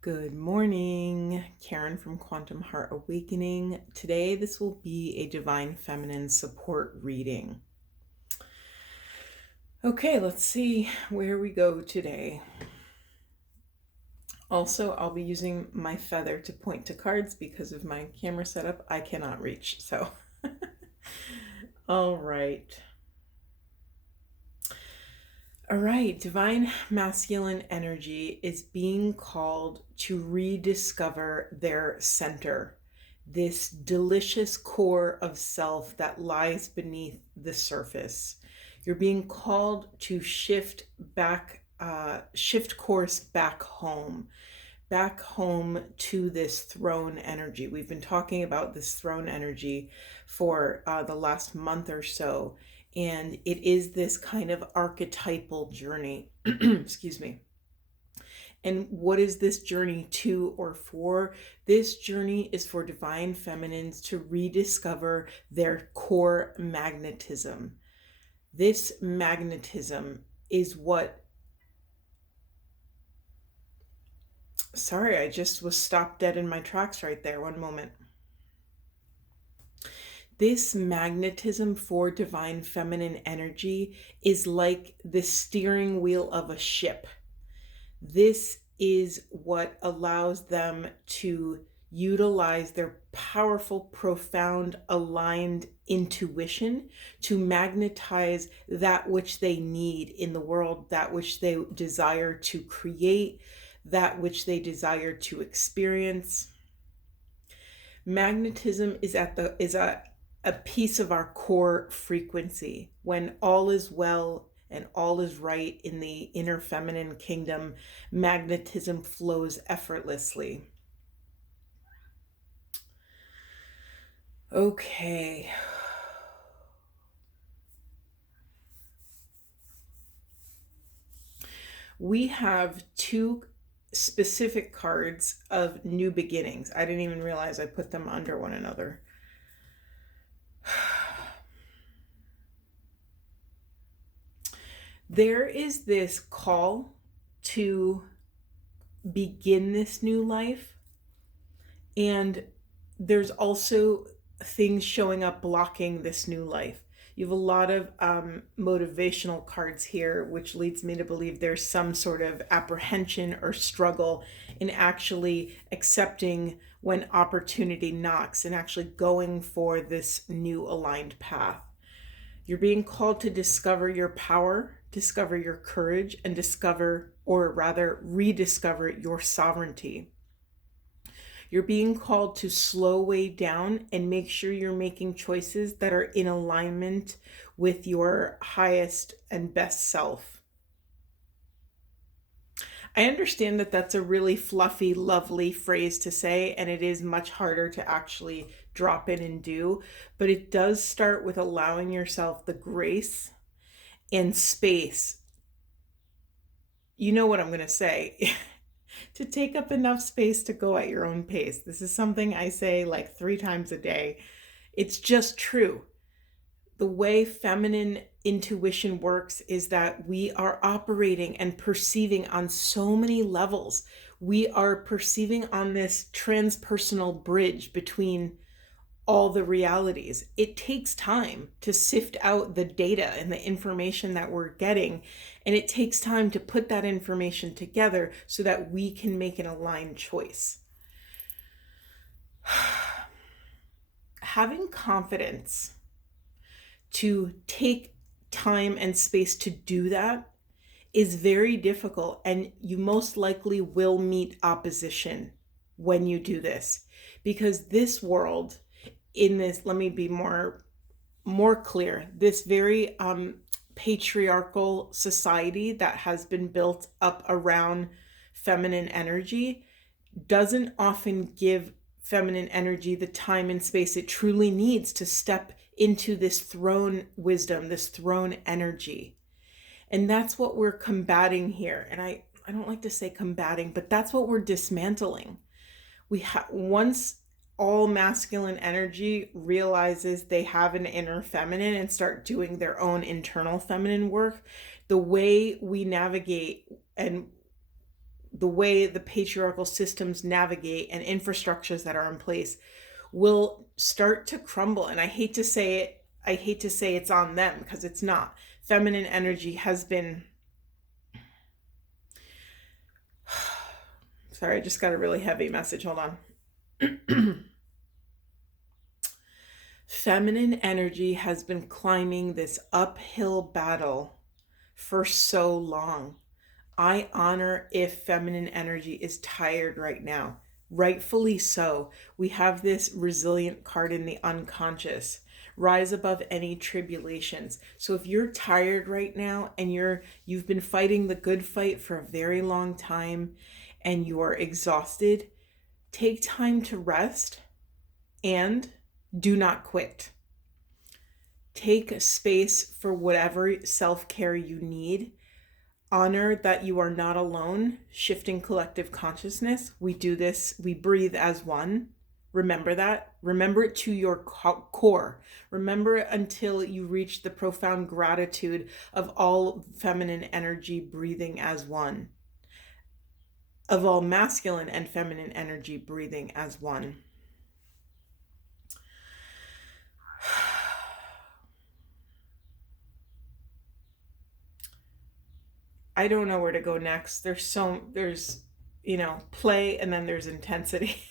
Good morning, Karen from Quantum Heart Awakening. Today, this will be a Divine Feminine support reading. Okay, let's see where we go today. Also, I'll be using my feather to point to cards because of my camera setup. I cannot reach, so. All right. All right, divine masculine energy is being called to rediscover their center, this delicious core of self that lies beneath the surface. You're being called to shift course back home to this throne energy. We've been talking about this throne energy for the last month or so. And it is this kind of archetypal journey. Excuse me. And what is this journey to or for? This journey is for divine feminines to rediscover their core magnetism. This magnetism is what... Sorry, I just was stopped dead in my tracks right there. One moment. This magnetism for divine feminine energy is like the steering wheel of a ship. This is what allows them to utilize their powerful, profound, aligned intuition to magnetize that which they need in the world, that which they desire to create, that which they desire to experience. Magnetism is a piece of our core frequency. When all is well and all is right in the inner feminine kingdom, magnetism flows effortlessly. Okay. We have two specific cards of new beginnings. I didn't even realize I put them under one another. There is this call to begin this new life, and there's also things showing up blocking this new life. You have a lot of motivational cards here, which leads me to believe there's some sort of apprehension or struggle in actually accepting when opportunity knocks and actually going for this new aligned path. You're being called to discover your power, discover your courage, and rediscover your sovereignty. You're being called to slow way down and make sure you're making choices that are in alignment with your highest and best self. I understand that that's a really fluffy, lovely phrase to say, and it is much harder to actually drop in and do, but it does start with allowing yourself the grace and space. You know what I'm going to say. To take up enough space to go at your own pace. This is something I say like 3 times a day. It's just true. The way feminine intuition works is that we are operating and perceiving on so many levels. We are perceiving on this transpersonal bridge between all the realities. It takes time to sift out the data and the information that we're getting, and it takes time to put that information together so that we can make an aligned choice. Having confidence to take time and space to do that is very difficult, and you most likely will meet opposition when you do this, because this world, in this, let me be more clear, this very patriarchal society that has been built up around feminine energy doesn't often give feminine energy the time and space it truly needs to step into this throne wisdom, this throne energy. And that's what we're combating here. And I don't like to say combating, but that's what we're dismantling. Once all masculine energy realizes they have an inner feminine and start doing their own internal feminine work, the way we navigate and the way the patriarchal systems navigate and infrastructures that are in place will start to crumble. And I hate to say it, I hate to say it's on them, because it's not. Feminine energy has been, sorry, I just got a really heavy message. Hold on. Feminine energy has been climbing this uphill battle for so long. I honor if feminine energy is tired right now. Rightfully so. We have this resilient card in the unconscious. Rise above any tribulations. So if you're tired right now and you've been fighting the good fight for a very long time and you are exhausted, take time to rest and do not quit. Take space for whatever self-care you need. Honor that you are not alone. Shifting collective consciousness. We do this, we breathe as one. Remember that. Remember it to your core. Remember it until you reach the profound gratitude of all feminine energy breathing as one. Of all masculine and feminine energy breathing as one. I don't know where to go next. There's, play, and then there's intensity.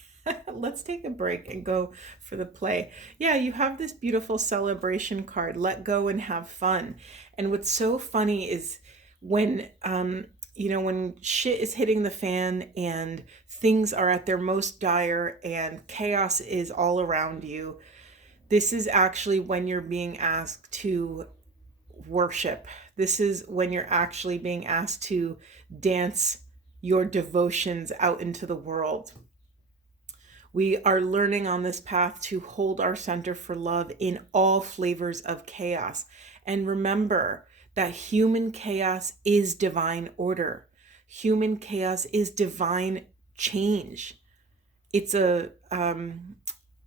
Let's take a break and go for the play. Yeah, you have this beautiful celebration card, let go and have fun. And what's so funny is when, when shit is hitting the fan and things are at their most dire and chaos is all around you, this is actually when you're being asked to worship. This is when you're actually being asked to dance your devotions out into the world. We are learning on this path to hold our center for love in all flavors of chaos. And remember that human chaos is divine order. Human chaos is divine change. It's an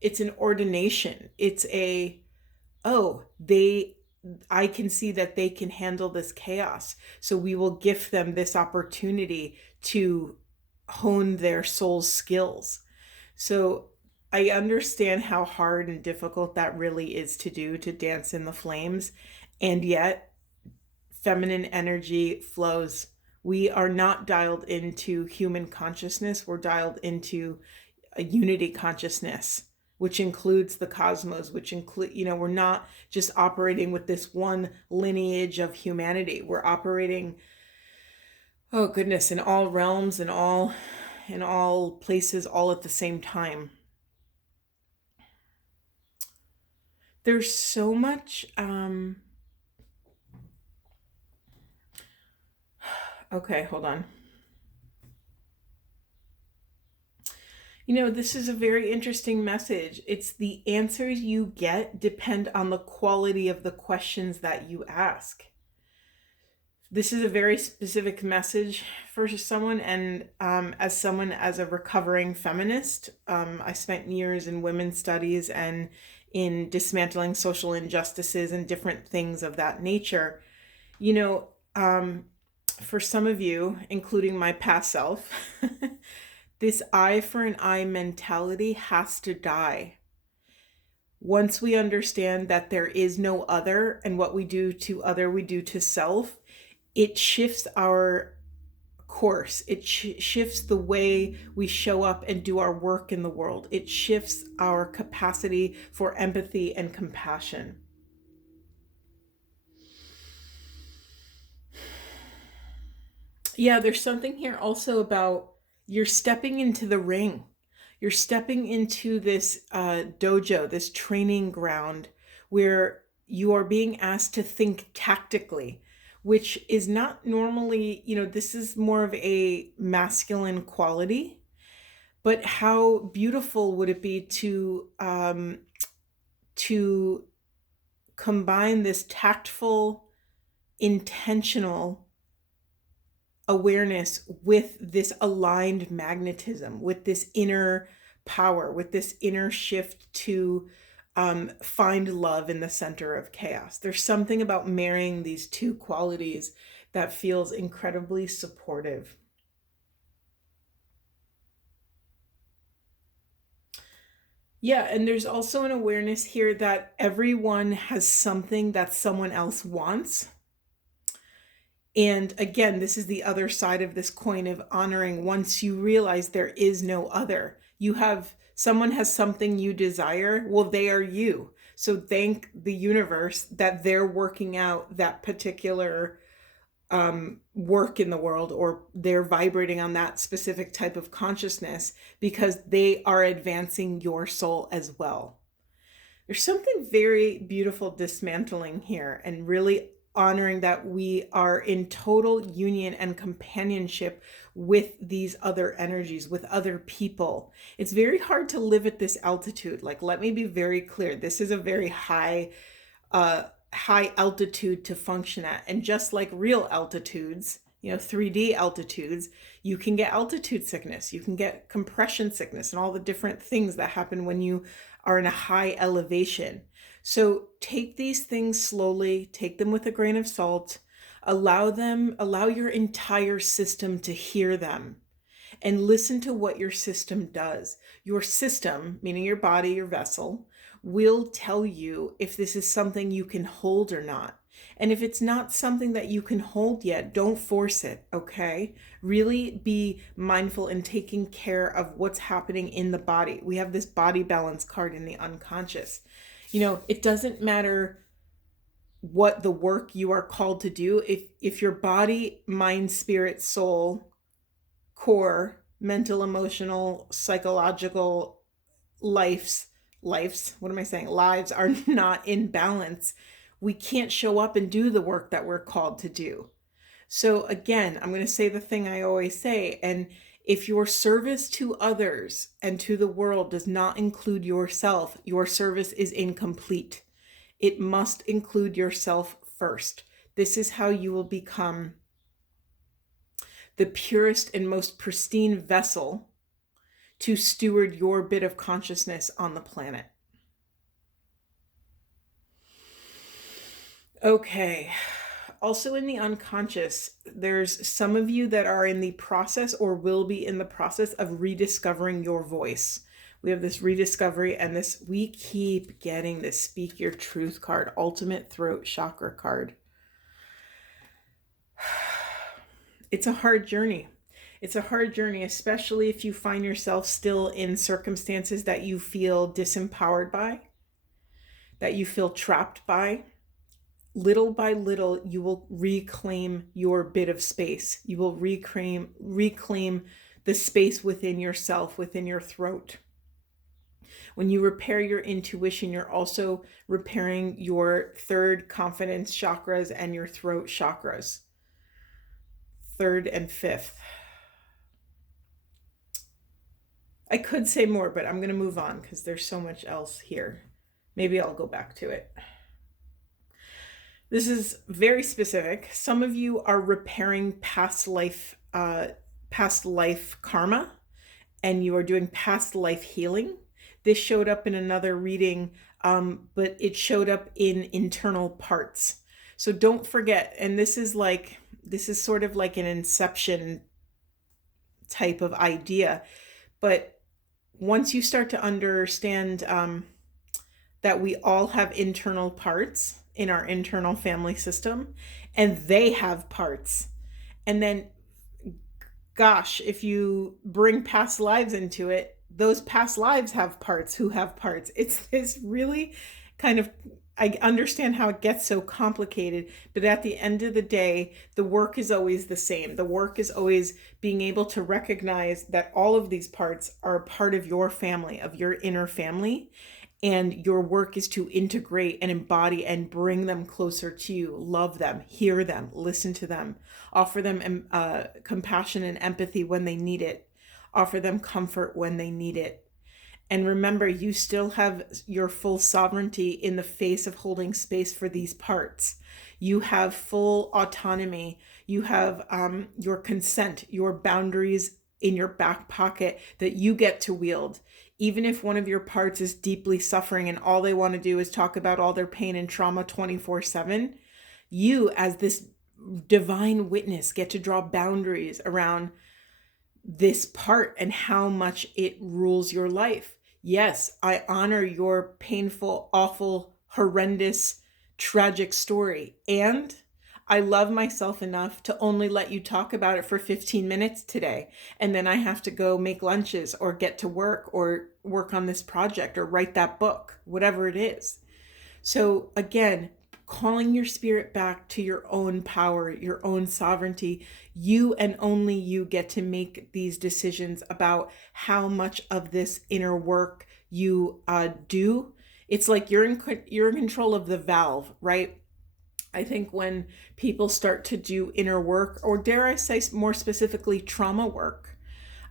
ordination. It's I can see that they can handle this chaos. So we will gift them this opportunity to hone their soul's skills. So I understand how hard and difficult that really is to do, to dance in the flames. And yet, feminine energy flows. We are not dialed into human consciousness. We're dialed into a unity consciousness, which includes the cosmos, which include, we're not just operating with this one lineage of humanity. We're operating, oh goodness, in all realms, in all places, all at the same time. There's so much, okay, hold on. This is a very interesting message. It's the answers you get depend on the quality of the questions that you ask. This is a very specific message for someone, and as a recovering feminist, I spent years in women's studies and in dismantling social injustices and different things of that nature. For some of you, including my past self, this eye for an eye mentality has to die. Once we understand that there is no other, and what we do to other, we do to self, it shifts our course. It shifts the way we show up and do our work in the world. It shifts our capacity for empathy and compassion. Yeah, there's something here also about you're stepping into the ring. You're stepping into this dojo, this training ground where you are being asked to think tactically, which is not normally, this is more of a masculine quality. But how beautiful would it be to combine this tactful, intentional awareness with this aligned magnetism, with this inner power, with this inner shift to find love in the center of chaos. There's something about marrying these two qualities that feels incredibly supportive. Yeah, and there's also an awareness here that everyone has something that someone else wants. And again, this is the other side of this coin of honoring. Once you realize there is no other, someone has something you desire, well, they are you. So thank the universe that they're working out that particular work in the world, or they're vibrating on that specific type of consciousness, because they are advancing your soul as well. There's something very beautiful dismantling here, and really honoring that we are in total union and companionship with these other energies, with other people. It's very hard to live at this altitude. Like, let me be very clear. This is a very high altitude to function at. And just like real altitudes, 3D altitudes, you can get altitude sickness, you can get compression sickness, and all the different things that happen when you are in a high elevation. So take these things slowly, take them with a grain of salt, allow your entire system to hear them, and listen to what your system does. Your system, meaning your body, your vessel, will tell you if this is something you can hold or not. And if it's not something that you can hold yet, don't force it, okay? Really be mindful in taking care of what's happening in the body. We have this body balance card in the unconscious. It doesn't matter what the work you are called to do. If your body, mind, spirit, soul, core, mental, emotional, psychological lives are not in balance, we can't show up and do the work that we're called to do. So again, I'm going to say the thing I always say, and if your service to others and to the world does not include yourself, your service is incomplete. It must include yourself first. This is how you will become the purest and most pristine vessel to steward your bit of consciousness on the planet. Okay. Also in the unconscious, there's some of you that are in the process or will be in the process of rediscovering your voice. We have this rediscovery, and we keep getting this Speak Your Truth card, Ultimate Throat Chakra card. It's a hard journey. It's a hard journey, especially if you find yourself still in circumstances that you feel disempowered by, that you feel trapped by. Little by little, you will reclaim your bit of space. You will reclaim the space within yourself, within your throat. When you repair your intuition, you're also repairing your third confidence chakras and your throat chakras. Third and fifth. I could say more, but I'm going to move on because there's so much else here. Maybe I'll go back to it. This is very specific. Some of you are repairing past life karma, and you are doing past life healing. This showed up in another reading, but it showed up in internal parts. So don't forget, and this is sort of like an inception type of idea, but once you start to understand that we all have internal parts in our internal family system, and they have parts. And then, gosh, if you bring past lives into it, those past lives have parts who have parts. It's this really kind of, I understand how it gets so complicated, but at the end of the day, the work is always the same. The work is always being able to recognize that all of these parts are a part of your family, of your inner family. And your work is to integrate and embody and bring them closer to you, love them, hear them, listen to them, offer them compassion and empathy when they need it, offer them comfort when they need it. And remember, you still have your full sovereignty in the face of holding space for these parts. You have full autonomy. You have your consent, your boundaries in your back pocket that you get to wield. Even if one of your parts is deeply suffering and all they want to do is talk about all their pain and trauma 24/7, you as this divine witness get to draw boundaries around this part and how much it rules your life. Yes, I honor your painful, awful, horrendous, tragic story. And I love myself enough to only let you talk about it for 15 minutes today. And then I have to go make lunches or get to work or work on this project or write that book, whatever it is. So again, calling your spirit back to your own power, your own sovereignty. You and only you get to make these decisions about how much of this inner work you do. It's like you're in control of the valve, right? I think when people start to do inner work, or dare I say more specifically, trauma work,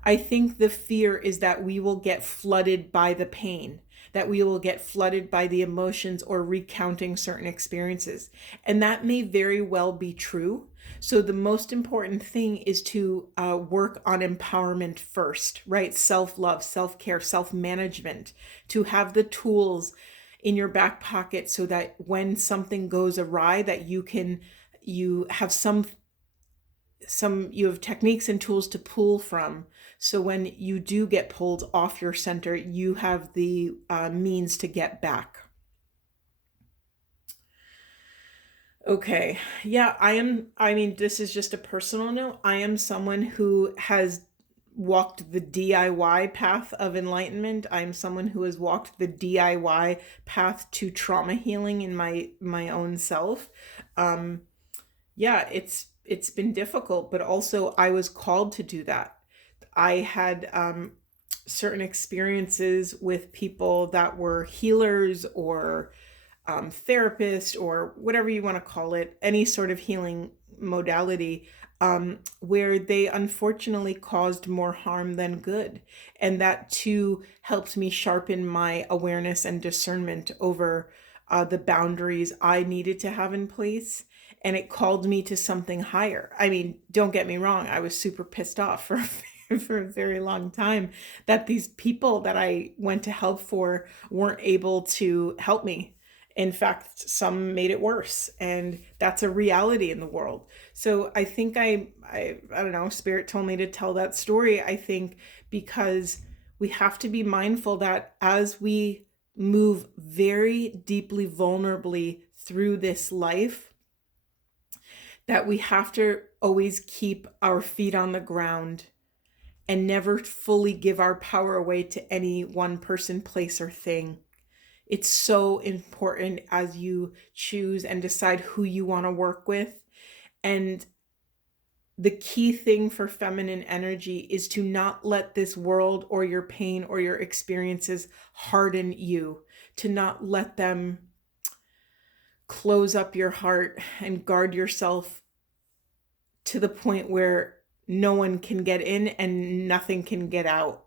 I think the fear is that we will get flooded by the pain, that we will get flooded by the emotions or recounting certain experiences. And that may very well be true. So the most important thing is to work on empowerment first, right? Self-love, self-care, self-management, to have the tools in your back pocket so that when something goes awry, that you have you have techniques and tools to pull from. So when you do get pulled off your center, you have the means to get back. Okay. Yeah, I mean, this is just a personal note. I am someone who has walked the DIY path of enlightenment. I'm someone who has walked the DIY path to trauma healing in my own self. Yeah, it's been difficult, but also I was called to do that. I had certain experiences with people that were healers or therapists or whatever you want to call it, any sort of healing modality, where they unfortunately caused more harm than good. And that too helped me sharpen my awareness and discernment over the boundaries I needed to have in place. And it called me to something higher. I mean, don't get me wrong, I was super pissed off for for a very long time that these people that I went to help for weren't able to help me. In fact, some made it worse, and that's a reality in the world. So I think I don't know, Spirit told me to tell that story, I think, because we have to be mindful that as we move very deeply vulnerably through this life, that we have to always keep our feet on the ground and never fully give our power away to any one person, place, or thing. It's so important as you choose and decide who you want to work with. And the key thing for feminine energy is to not let this world or your pain or your experiences harden you, to not let them close up your heart and guard yourself to the point where no one can get in and nothing can get out.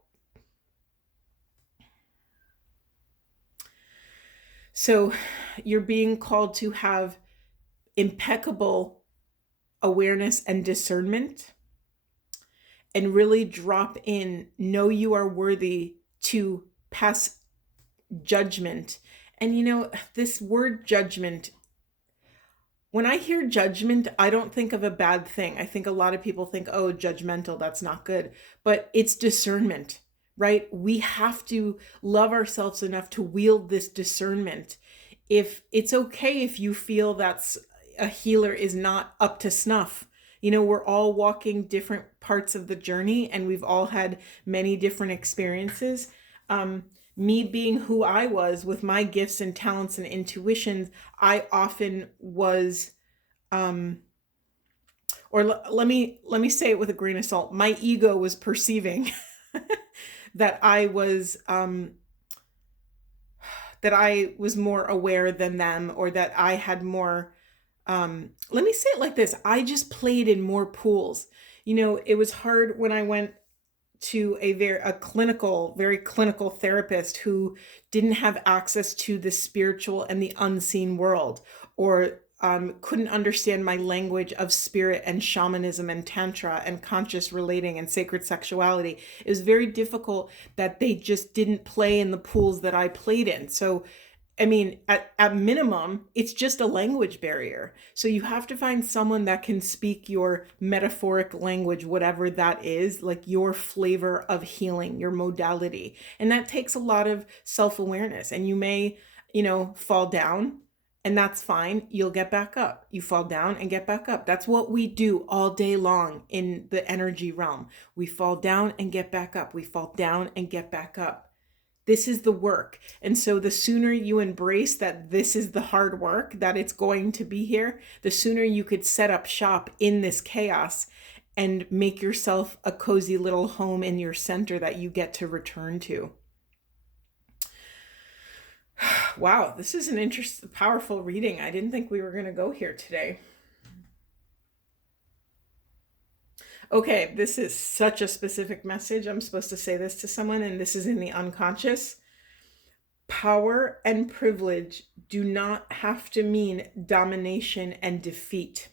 So you're being called to have impeccable awareness and discernment, and really drop in, know you are worthy to pass judgment. And you know, this word judgment, when I hear judgment, I don't think of a bad thing. I think a lot of people think, oh, judgmental, that's not good. But it's discernment, right? We have to love ourselves enough to wield this discernment. If it's okay if you feel that's a healer is not up to snuff. You know, we're all walking different parts of the journey and we've all had many different experiences. Me being who I was with my gifts and talents and intuitions, I often was, let me say it with a grain of salt. My ego was perceiving that I was more aware than them, or that I had more. Let me say it like this: I just played in more pools. You know, it was hard when I went to a very clinical therapist who didn't have access to the spiritual and the unseen world, or couldn't understand my language of spirit and shamanism and tantra and conscious relating and sacred sexuality. It was very difficult that they just didn't play in the pools that I played in. So I mean, at minimum, it's just a language barrier. So you have to find someone that can speak your metaphoric language, whatever that is, like your flavor of healing, your modality. And that takes a lot of self-awareness. And you may, fall down, and that's fine. You'll get back up. You fall down and get back up. That's what we do all day long in the energy realm. We fall down and get back up. We fall down and get back up. This is the work. And so the sooner you embrace that this is the hard work, that it's going to be here, the sooner you could set up shop in this chaos and make yourself a cozy little home in your center that you get to return to. Wow, this is an interesting, powerful reading. I didn't think we were going to go here today. Okay, this is such a specific message. I'm supposed to say this to someone, and this is in the unconscious. Power and privilege do not have to mean domination and defeat.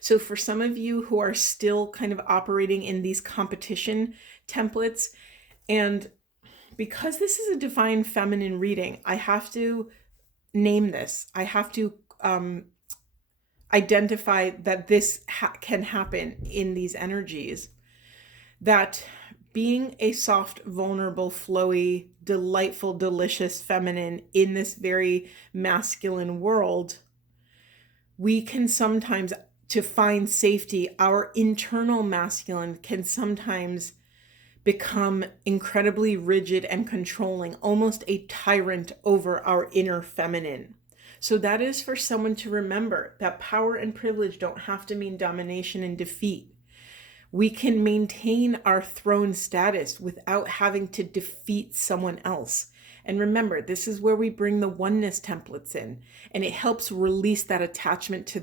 So for some of you who are still kind of operating in these competition templates, and because this is a divine feminine reading, I have to name this. I have to identify that this can happen in these energies. That being a soft, vulnerable, flowy, delightful, delicious feminine in this very masculine world, we can sometimes, to find safety, our internal masculine can sometimes become incredibly rigid and controlling, almost a tyrant over our inner feminine. So that is for someone to remember that power and privilege don't have to mean domination and defeat. We can maintain our throne status without having to defeat someone else. And remember, this is where we bring the oneness templates in, and it helps release that attachment to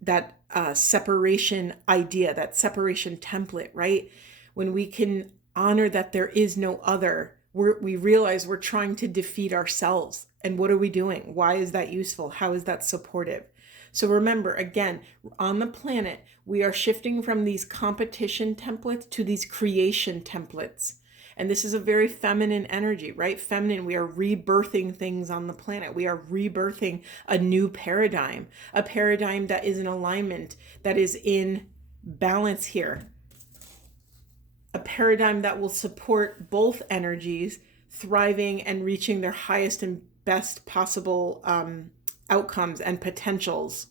that separation idea, that separation template, right? When we can honor that there is no other, we realize we're trying to defeat ourselves. And what are we doing? Why is that useful? How is that supportive? So remember, again, on the planet, we are shifting from these competition templates to these creation templates. And this is a very feminine energy, right? Feminine, we are rebirthing things on the planet. We are rebirthing a new paradigm, a paradigm that is in alignment, that is in balance here. A paradigm that will support both energies thriving and reaching their highest and best possible outcomes and potentials.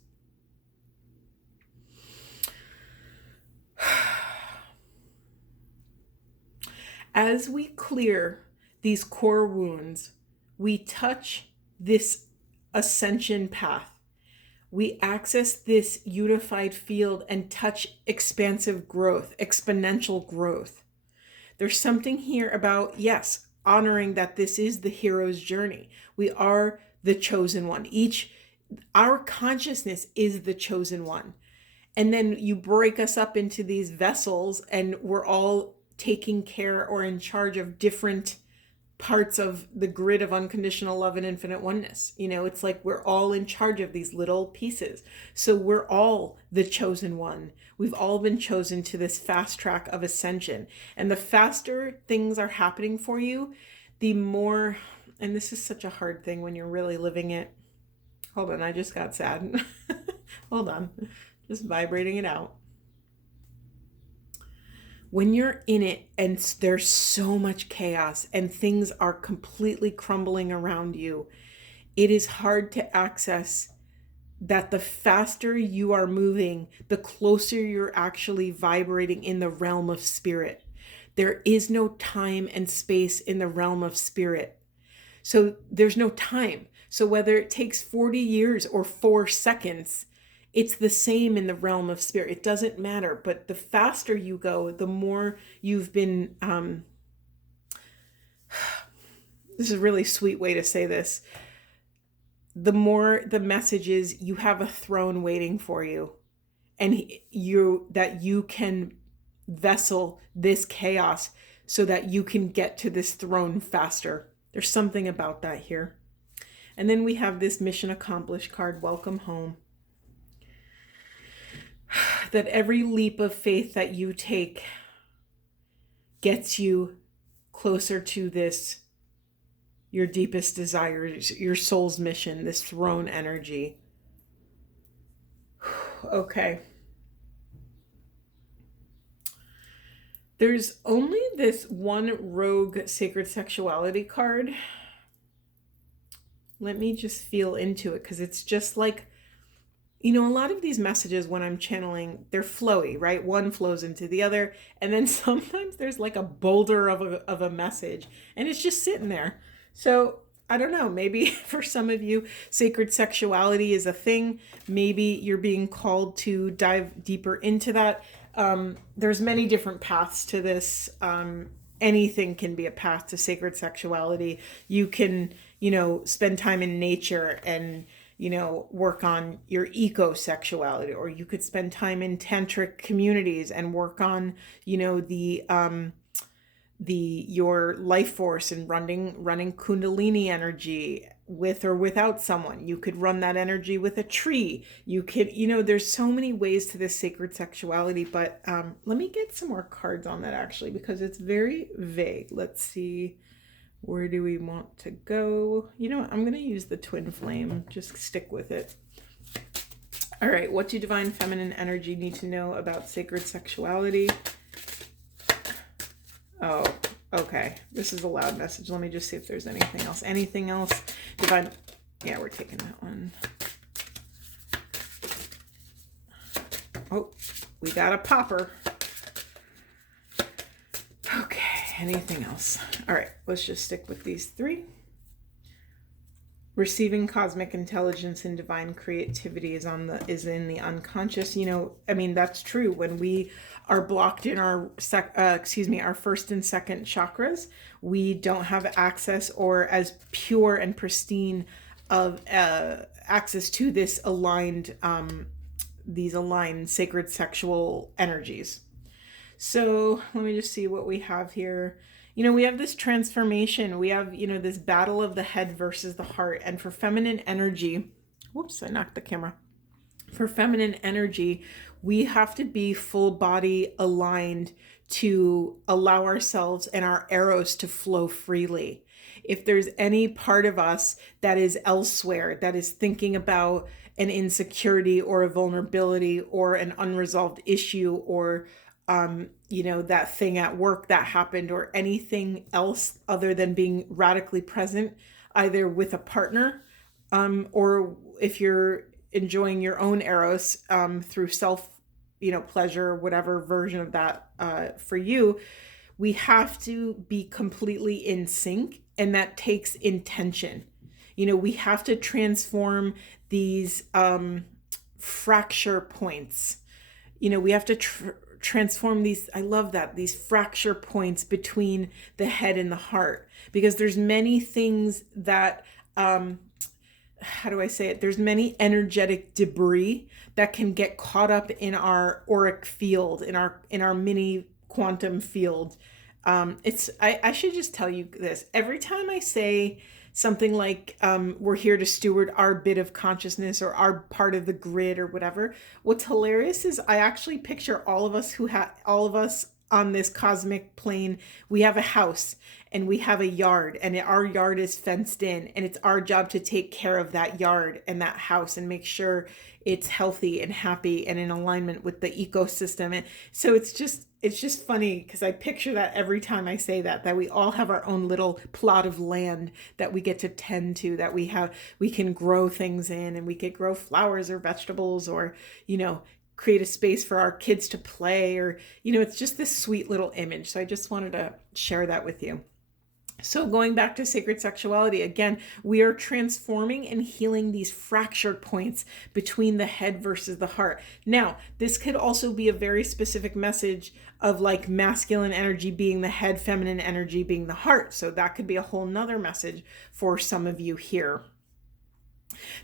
As we clear these core wounds, we touch this ascension path. We access this unified field and touch expansive growth, exponential growth. There's something here about, yes, honoring that this is the hero's journey. We are the chosen one. Our consciousness is the chosen one. And then you break us up into these vessels, and we're all taking care or in charge of different parts of the grid of unconditional love and infinite oneness. It's like we're all in charge of these little pieces. So we're all the chosen one. We've all been chosen to this fast track of ascension. And the faster things are happening for you, the more, and this is such a hard thing when you're really living it. Hold on, I just got sad. Hold on, just vibrating it out. When you're in it and there's so much chaos and things are completely crumbling around you, it is hard to access that. The faster you are moving, the closer you're actually vibrating in the realm of spirit. There is no time and space in the realm of spirit. So there's no time. So whether it takes 40 years or 4 seconds, it's the same in the realm of spirit. It doesn't matter. But the faster you go, the more you've been, this is a really sweet way to say this. The more the message is, you have a throne waiting for you, and that you can vessel this chaos so that you can get to this throne faster. There's something about that here. And then we have this mission accomplished card, welcome home. That every leap of faith that you take gets you closer to this your deepest desires, your soul's mission, this throne energy. Okay. There's only this one rogue sacred sexuality card. Let me just feel into it, because it's just like, a lot of these messages when I'm channeling, they're flowy, right? One flows into the other. And then sometimes there's like a boulder of a message, and it's just sitting there. So I don't know, maybe for some of you, sacred sexuality is a thing. Maybe you're being called to dive deeper into that. There's many different paths to this. Anything can be a path to sacred sexuality. You can, spend time in nature and, work on your eco-sexuality, or you could spend time in tantric communities and work on, your life force and running kundalini energy with or without someone. You could run that energy with a tree. You could, there's so many ways to this sacred sexuality, but let me get some more cards on that actually, because it's very vague. Let's see, where do we want to go? I'm going to use the twin flame. Just stick with it. All right, what do divine feminine energy need to know about sacred sexuality? Oh, okay. This is a loud message. Let me just see if there's anything else. Anything else? Divine. Yeah, we're taking that one. Oh, we got a popper. Okay, anything else? All right, let's just stick with these three. Receiving cosmic intelligence and divine creativity is in the unconscious. That's true. When we are blocked in our first and second chakras, we don't have access or as pure and pristine of access to these aligned sacred sexual energies. So let me just see what we have here. We have this transformation. We have, this battle of the head versus the heart. And for feminine energy, whoops, I knocked the camera. For feminine energy, we have to be full body aligned to allow ourselves and our arrows to flow freely. If there's any part of us that is elsewhere, that is thinking about an insecurity or a vulnerability or an unresolved issue, or that thing at work that happened, or anything else other than being radically present, either with a partner, or if you're enjoying your own eros through self, pleasure, whatever version of that for you, we have to be completely in sync, and that takes intention. We have to transform these fracture points. We have to transform these, I love that, these fracture points between the head and the heart, because there's many things that, how do I say it? There's many energetic debris that can get caught up in our auric field, in our mini quantum field. I should just tell you this. Every time I say something like, we're here to steward our bit of consciousness or our part of the grid or whatever, what's hilarious is I actually picture all of us on this cosmic plane. We have a house and we have a yard, and our yard is fenced in, and it's our job to take care of that yard and that house and make sure it's healthy and happy and in alignment with the ecosystem. And so it's just funny, because I picture that every time I say that we all have our own little plot of land that we get to tend to, that we can grow things in, and we could grow flowers or vegetables, or, create a space for our kids to play, or, it's just this sweet little image. So I just wanted to share that with you. So going back to sacred sexuality, again, we are transforming and healing these fractured points between the head versus the heart. Now, this could also be a very specific message of like masculine energy being the head, feminine energy being the heart. So that could be a whole nother message for some of you here.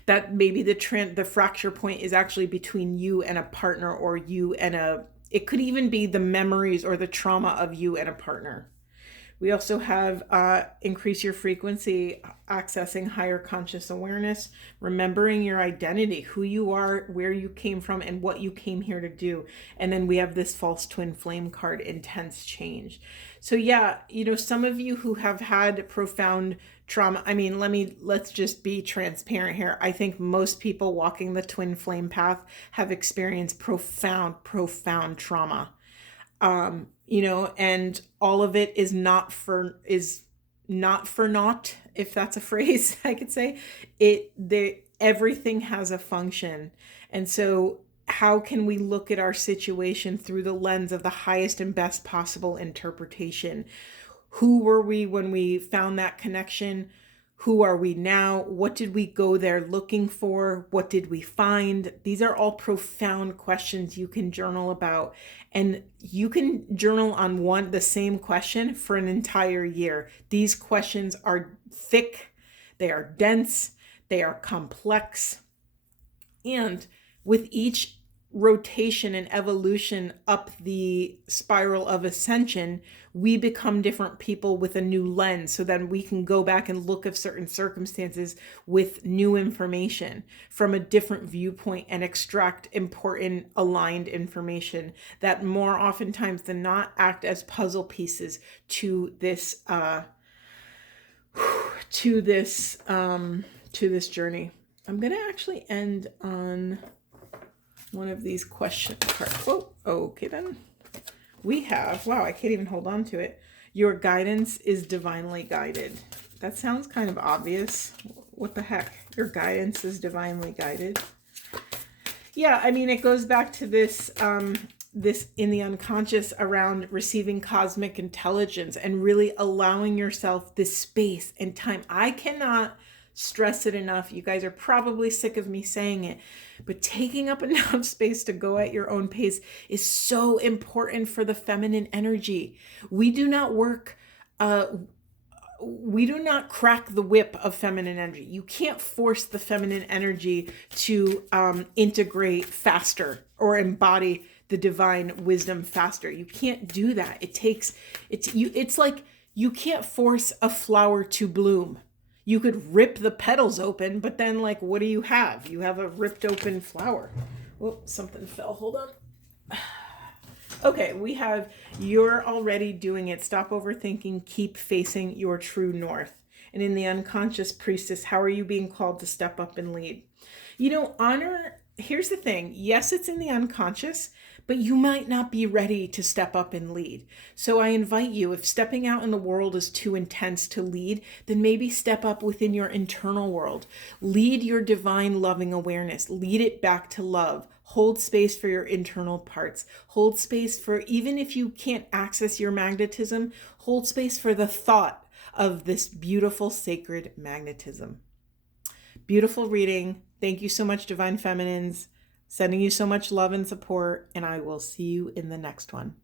That maybe the fracture point is actually between you and a partner, or you and it could even be the memories or the trauma of you and a partner. We also have increase your frequency, accessing higher conscious awareness, remembering your identity, who you are, where you came from, and what you came here to do. And then we have this false twin flame card, intense change. So yeah, some of you who have had profound trauma, I mean, let's just be transparent here. I think most people walking the twin flame path have experienced profound trauma. And all of it is not for naught, if that's a phrase I could say. Everything has a function. And so how can we look at our situation through the lens of the highest and best possible interpretation? Who were we when we found that connection? Who are we now? What did we go there looking for? What did we find? These are all profound questions you can journal about. And you can journal on the same question for an entire year. These questions are thick, they are dense, they are complex. And with each rotation and evolution up the spiral of ascension, we become different people with a new lens. So then we can go back and look at certain circumstances with new information from a different viewpoint and extract important aligned information that more oftentimes than not act as puzzle pieces to this journey. I'm going to actually end on one of these question cards. Oh, okay then. We have, wow, I can't even hold on to it. Your guidance is divinely guided. That sounds kind of obvious. What the heck? Your guidance is divinely guided. Yeah, I mean, it goes back to this in the unconscious around receiving cosmic intelligence and really allowing yourself this space and time. I cannot stress it enough. You guys are probably sick of me saying it, but taking up enough space to go at your own pace is so important for the feminine energy. We do not crack the whip of feminine energy. You can't force the feminine energy to integrate faster or embody the divine wisdom faster. You can't do that. It's like you can't force a flower to bloom. You could rip the petals open, but then what do you have? You have a ripped open flower. Oh, something fell. Hold on. Okay, we have you're already doing it. Stop overthinking. Keep facing your true north. And in the unconscious priestess, how are you being called to step up and lead? Honor, here's the thing. Yes, it's in the unconscious, but you might not be ready to step up and lead. So I invite you, if stepping out in the world is too intense to lead, then maybe step up within your internal world. Lead your divine loving awareness. Lead it back to love. Hold space for your internal parts. Hold space for, even if you can't access your magnetism, hold space for the thought of this beautiful, sacred magnetism. Beautiful reading. Thank you so much, Divine Feminines. Sending you so much love and support, and I will see you in the next one.